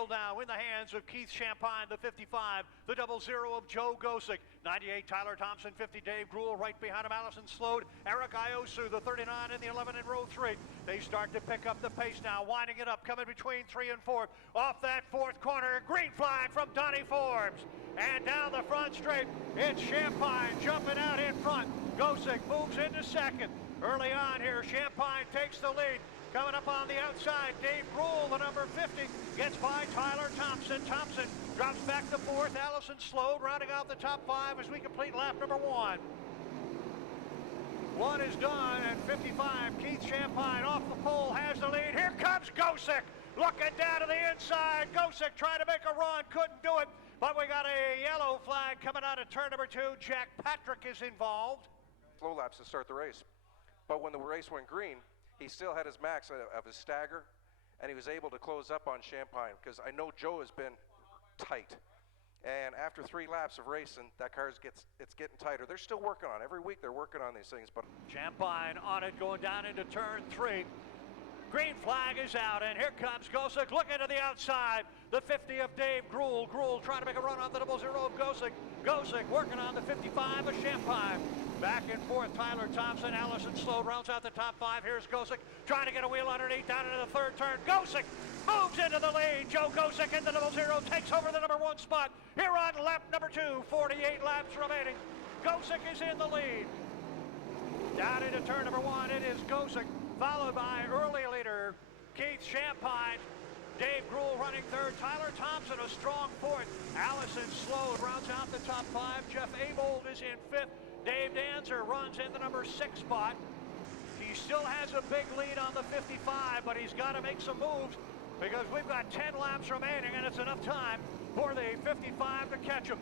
wheel now in the hands of Keith Champagne, the 55, the 00 of Joe Gosick, 98 Tyler Thompson, 50 Dave Gruhl, right behind him Allison Slode, Eric Iosu, the 39 and the 11 in row 3. They start to pick up the pace now, winding it up, coming between 3 and 4. Off that fourth corner, green flag from Donnie Forbes. And down the front straight, it's Champagne jumping out in front. Gosick moves into second. Early on here, Champagne takes the lead. Coming up on the outside, Dave Gruhl, the number 50, gets by Tyler Thompson. Thompson drops back to fourth. Allison Slode rounding out the top 5 as we complete lap number 1. One is done, and 55, Keith Champagne off the pole, has the lead. Here comes Gosick, looking down to the inside. Gosick trying to make a run, couldn't do it, but we got a yellow flag coming out of turn number 2. Jack Patrick is involved. Slow laps to start the race, but when the race went green, he still had his max of his stagger, and he was able to close up on Champagne, because I know Joe has been tight. And after 3 laps of racing, that car it's getting tighter. They're still working on it. Every week they're working on these things. But Champagne on it, going down into turn 3. Green flag is out, and here comes Gosick looking to the outside. The 50 of Dave Gruhl. Gruhl trying to make a run on the 00 of Gosick. Gosick working on the 55 of Champagne. Back and forth, Tyler Thompson, Allison Slode rounds out the top 5. Here's Gosick trying to get a wheel underneath down into the third turn. Gosick moves into the lead. Joe Gosick in the 00 takes over the number 1 spot. Here on lap number 2, 48 laps remaining. Gosick is in the lead. Down into turn number 1, it is Gosick, followed by early leader Keith Champagne. Dave Gruhl running third. Tyler Thompson a strong fourth. Allison Slode rounds out the top 5. Jeff Abold is in 5th. Dave Danzer runs in the number 6 spot. He still has a big lead on the 55, but he's got to make some moves because we've got 10 laps remaining, and it's enough time for the 55 to catch him.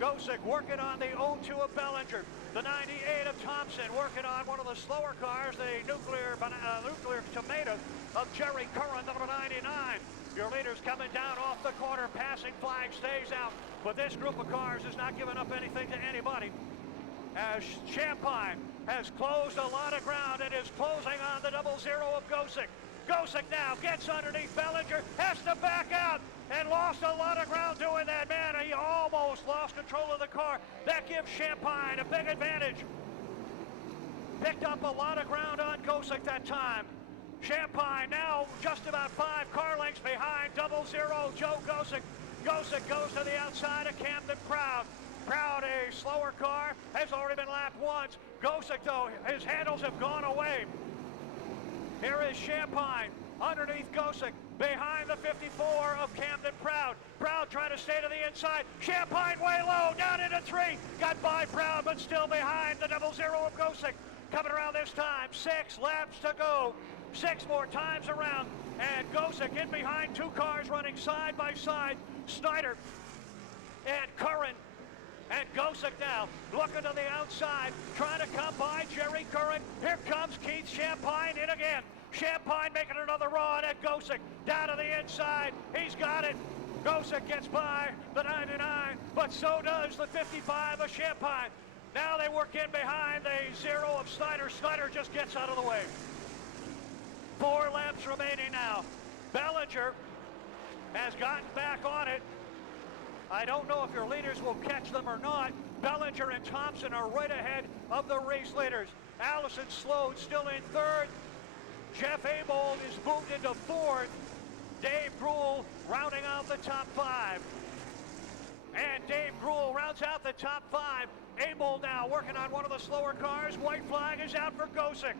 Gosick working on the 02 of Bellinger. The 98 of Thompson working on one of the slower cars, the nuclear tomato of Jerry Curran, number 99. Your leader's coming down off the corner. Passing flag stays out, but this group of cars is not giving up anything to anybody, as Champagne has closed a lot of ground and is closing on the 00 of Gosick. Gosick now gets underneath Bellinger, has to back out, and lost a lot of ground doing that, man. He almost lost control of the car. That gives Champagne a big advantage. Picked up a lot of ground on Gosick that time. Champagne now just about 5 car lengths behind 00 Joe Gosick. Gosick goes to the outside of Camden Proud. Proud, a slower car, has already been lapped once. Gosick, though, his handles have gone away. Here is Champagne underneath Gosick, behind the 54 of Camden Proud. Proud trying to stay to the inside. Champagne way low, down into 3. Got by Proud, but still behind the 00 of Gosick. Coming around this time, 6 laps to go. 6 more times around, and Gosick in behind 2 cars running side by side. Snyder and Curran. And Gosick now looking to the outside, trying to come by Jerry Curran. Here comes Keith Champagne in again. Champagne making another run at Gosick. Down to the inside. He's got it. Gosick gets by the 99, but so does the 55 of Champagne. Now they work in behind the 0 of Snyder. Snyder just gets out of the way. 4 laps remaining now. Bellinger has gotten back on it. I don't know if your leaders will catch them or not. Bellinger and Thompson are right ahead of the race leaders. Allison Slode still in 3rd. Jeff Abold is moved into 4th. Dave Gruhl rounding out the top 5. And Dave Gruhl rounds out the top 5. Abold now working on one of the slower cars. White flag is out for Gosick.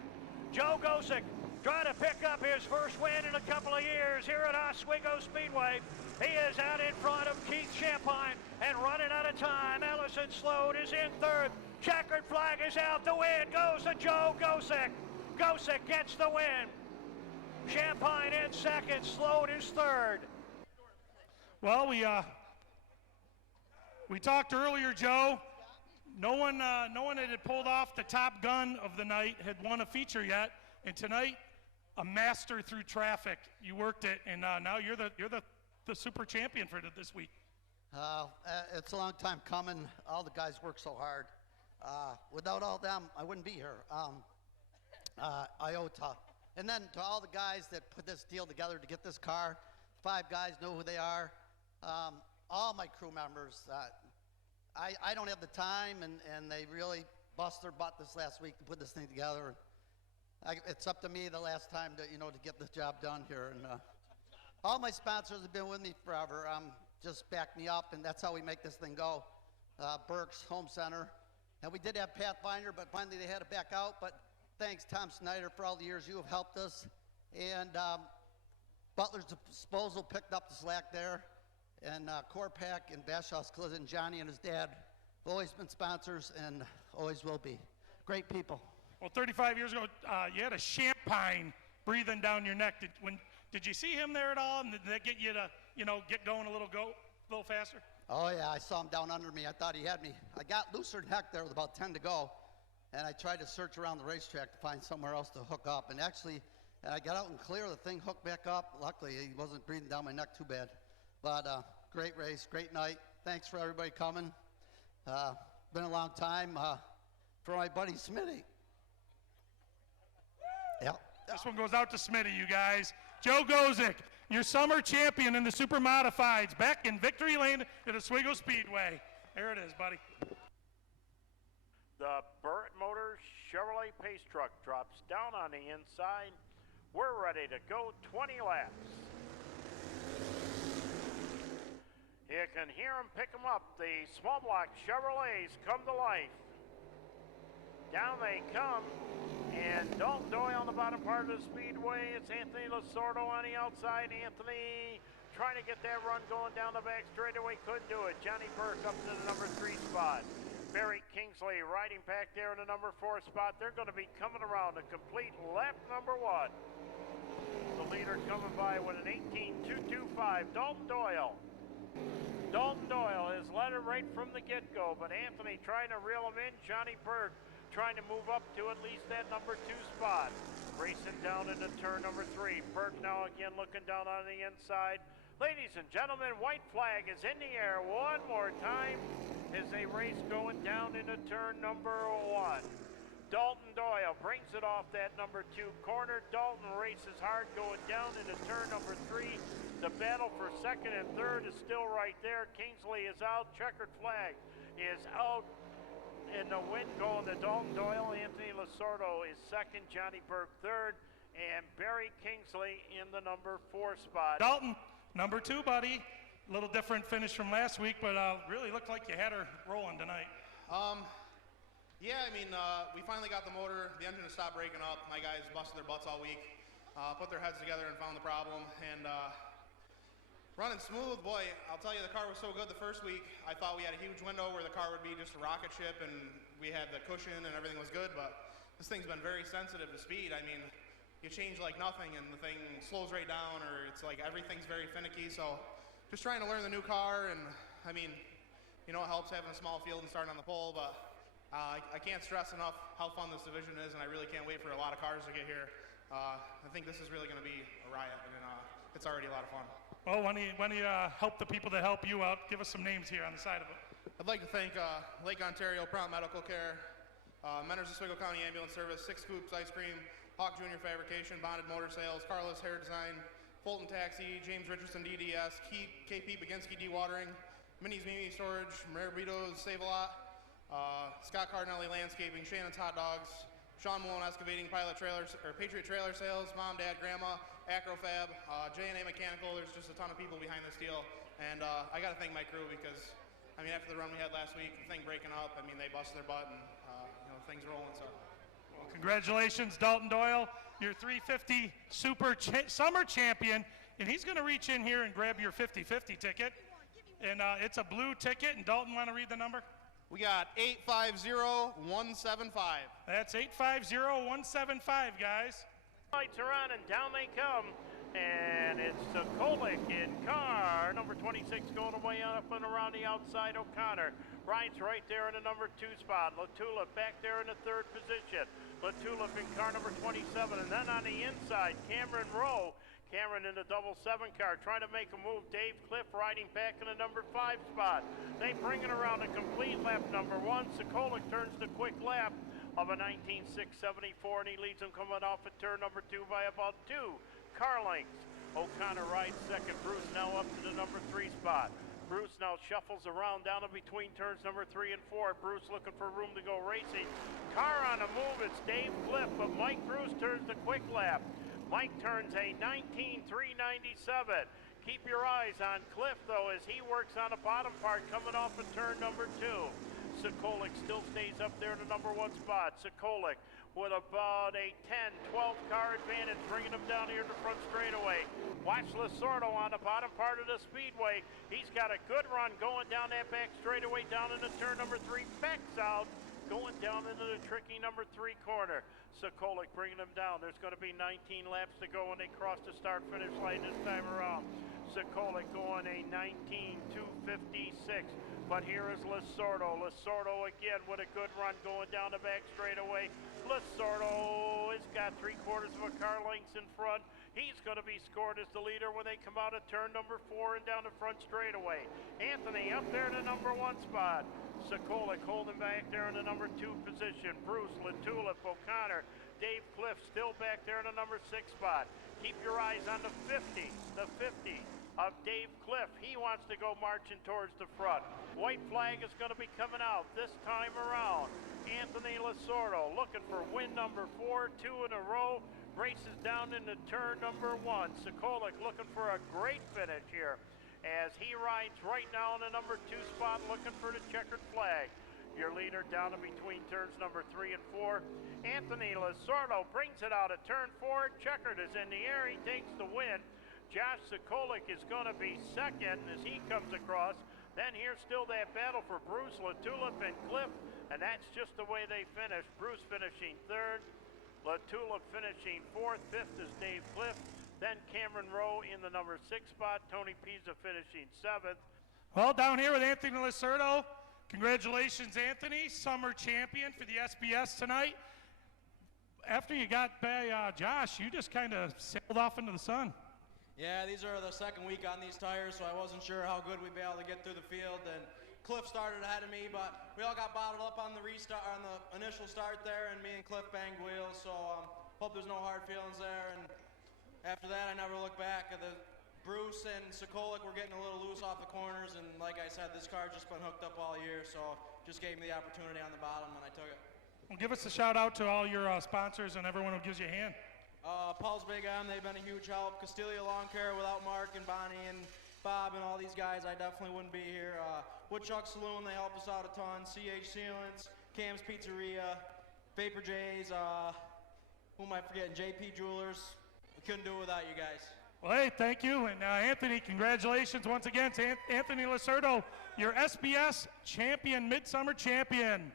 Joe Gosick trying to pick up his first win in a couple of years here at Oswego Speedway. He is out in front of Keith Champagne and running out of time. Allison Slode is in 3rd. Checkered flag is out. The win goes to Joe Gosick. Gosick gets the win. Champagne in 2nd. Slode is 3rd. Well, we talked earlier, Joe. No one that had pulled off the Top Gun of the night had won a feature yet, and tonight, a master through traffic. You worked it, and now you're the super champion for this week. It's a long time coming. All the guys work so hard. Without all them, I wouldn't be here. I owe to, and then to all the guys that put this deal together to get this car, 5 guys know who they are. All my crew members. I don't have the time, and they really bust their butt this last week to put this thing together. It's up to me the last time to get the job done here. And all my sponsors have been with me forever. Just back me up, and that's how we make this thing go. Burke's Home Center. And we did have Pathfinder, but finally they had to back out. But thanks, Tom Snyder, for all the years you have helped us. And Butler's Disposal picked up the slack there. And Corpac and Bash House Collision, Johnny and his dad have always been sponsors and always will be. Great people. Well, 35 years ago, you had a champagne breathing down your neck. Did you see him there at all? And did that get you to, get going a little faster? Oh, yeah, I saw him down under me. I thought he had me. I got looser than heck there with about 10 to go, and I tried to search around the racetrack to find somewhere else to hook up. And actually, I got out and clear, the thing hooked back up. Luckily, he wasn't breathing down my neck too bad. But great race, great night. Thanks for everybody coming. Been a long time. For my buddy Smitty. Yep. This one goes out to Smitty, you guys. Joe Gozick, your summer champion in the Supermodifieds, back in victory lane at Oswego Speedway. There it is, buddy. The Burritt Motors Chevrolet Pace Truck drops down on the inside. We're ready to go 20 laps. You can hear them pick them up. The small block Chevrolets come to life. Down they come. And Dalton Doyle on the bottom part of the speedway. It's Anthony Lasordo on the outside. Anthony trying to get that run going down the back straightaway. Couldn't do it. Johnny Burke up to the number 3 spot. Barry Kingsley riding back there in the number 4 spot. They're going to be coming around to complete lap number 1. The leader coming by with an 18.225. Dalton Doyle. Dalton Doyle has led it right from the get-go, but Anthony trying to reel him in. Johnny Burke trying to move up to at least that number 2 spot. Racing down into turn number 3. Burke now again looking down on the inside. Ladies and gentlemen, white flag is in the air one more time as they race going down into turn number 1. Dalton Doyle brings it off that number 2 corner. Dalton races hard going down into turn number 3. The battle for second and third is still right there. Kingsley is out. Checkered flag is out. In the win going to Dalton Doyle. Anthony Lasordo is second. Johnny Burke third. And Barry Kingsley in the number 4 spot. Dalton, number 2, buddy. A little different finish from last week, but really looked like you had her rolling tonight. Yeah, I mean, we finally got the motor. The engine has stopped breaking up. My guys busted their butts all week, put their heads together and found the problem. And running smooth, boy, I'll tell you, the car was so good the first week. I thought we had a huge window where the car would be just a rocket ship and we had the cushion and everything was good, but this thing's been very sensitive to speed. I mean, you change like nothing and the thing slows right down, or it's like everything's very finicky. So just trying to learn the new car, and I mean, it helps having a small field and starting on the pole, but I can't stress enough how fun this division is, and I really can't wait for a lot of cars to get here. I think this is really going to be a riot, and it's already a lot of fun. Well, why don't you help the people that help you out? Give us some names here on the side of it. I'd like to thank Lake Ontario Prompt Medical Care, Menors Oswego County Ambulance Service, 6 Scoops Ice Cream, Hawk Junior Fabrication, Bonded Motor Sales, Carlos Hair Design, Fulton Taxi, James Richardson DDS, KP Baginski Dewatering, Minnie's Mimi Storage, Marabito's Save a Lot, Scott Cardinelli Landscaping, Shannon's Hot Dogs, Sean Malone Excavating, Patriot Trailer Sales, Mom, Dad, Grandma, Acrofab, J&A Mechanical. There's just a ton of people behind this deal, and I got to thank my crew because, I mean, after the run we had last week, the thing breaking up, I mean, they busted their butt and things rolling. So, well, congratulations, Dalton Doyle, your 350 Summer Champion, and he's going to reach in here and grab your 50-50 ticket, and it's a blue ticket. And Dalton, want to read the number? We got 850175. That's 850175, guys. Lights are on and down they come. And it's Sokolik in car. Number 26 going away up and around the outside. O'Connor rides right there in the number 2 spot. Latulip back there in the 3rd position. Latulip in car number 27. And then on the inside, Cameron Rowe. Cameron in the double 7 car trying to make a move. Dave Cliff riding back in the number 5 spot. They bring it around a complete lap number 1. Sokolik turns the quick lap of a 19.674, and he leads them coming off at turn number 2 by about 2 car lengths. O'Connor rides second. Bruce now up to the number 3 spot. Bruce now shuffles around down in between turns number 3 and 4. Bruce looking for room to go racing. Car on the move, it's Dave Cliff, but Mike Bruce turns the quick lap. Mike turns a 19.397. Keep your eyes on Cliff, though, as he works on the bottom part coming off of turn number 2. Sikolik still stays up there in the number 1 spot. Sikolik with about a 10-12 car advantage, bringing him down here to the front straightaway. Watch Lasordo on the bottom part of the Speedway. He's got a good run going down that back straightaway, down into turn number 3, backs out, going down into the tricky number 3 corner. Sikolik bringing him down. There's going to be 19 laps to go when they cross the start-finish line this time around. Sikolik going a 19.256. But here is Lasordo. Lasordo again with a good run going down the back straightaway. Lasordo has got 3/4 of a car length in front. He's going to be scored as the leader when they come out of turn number 4 and down the front straightaway. Anthony up there in the number 1 spot. Sikolik holding back there in the number 2 position. Bruce, Latulip, O'Connor, Dave Cliff still back there in the number 6 spot. Keep your eyes on the 50 of Dave Cliff. He wants to go marching towards the front. White flag is going to be coming out this time around. Anthony Lasordo looking for win number 4, 2 in a row. Races down into turn number 1. Sikolik looking for a great finish here as he rides right now in the number 2 spot looking for the checkered flag. Your leader down in between turns number 3 and 4. Anthony Lasordo brings it out of turn 4. Checkered is in the air. He takes the win. Josh Sikolik is going to be second as he comes across. Then here's still that battle for Bruce, Latulip, and Cliff, and that's just the way they finish. Bruce finishing 3rd, Latulip finishing 4th, 5th is Dave Cliff, then Cameron Rowe in the number 6 spot, Tony Pizza finishing 7th. Well, down here with Anthony Lasordo. Congratulations, Anthony, summer champion for the SBS tonight. After you got by Josh, you just kind of sailed off into the sun. Yeah, these are the second week on these tires, so I wasn't sure how good we'd be able to get through the field. And Cliff started ahead of me, but we all got bottled up on the restart, on the initial start there, and me and Cliff banged wheels. So hope there's no hard feelings there. And after that, I never looked back. Bruce and Sikolik were getting a little loose off the corners, and like I said, this car's just been hooked up all year, so just gave me the opportunity on the bottom, and I took it. Well, give us a shout out to all your sponsors and everyone who gives you a hand. Paul's Big M, they've been a huge help. Castilia Lawn Care, without Mark and Bonnie and Bob and all these guys, I definitely wouldn't be here. Woodchuck Saloon, they help us out a ton. CH Sealants, Cam's Pizzeria, Vapor J's, who am I forgetting? JP Jewelers. We couldn't do it without you guys. Well, hey, thank you. And Anthony, congratulations once again to Anthony Lasordo, your SBS champion, Midsummer champion.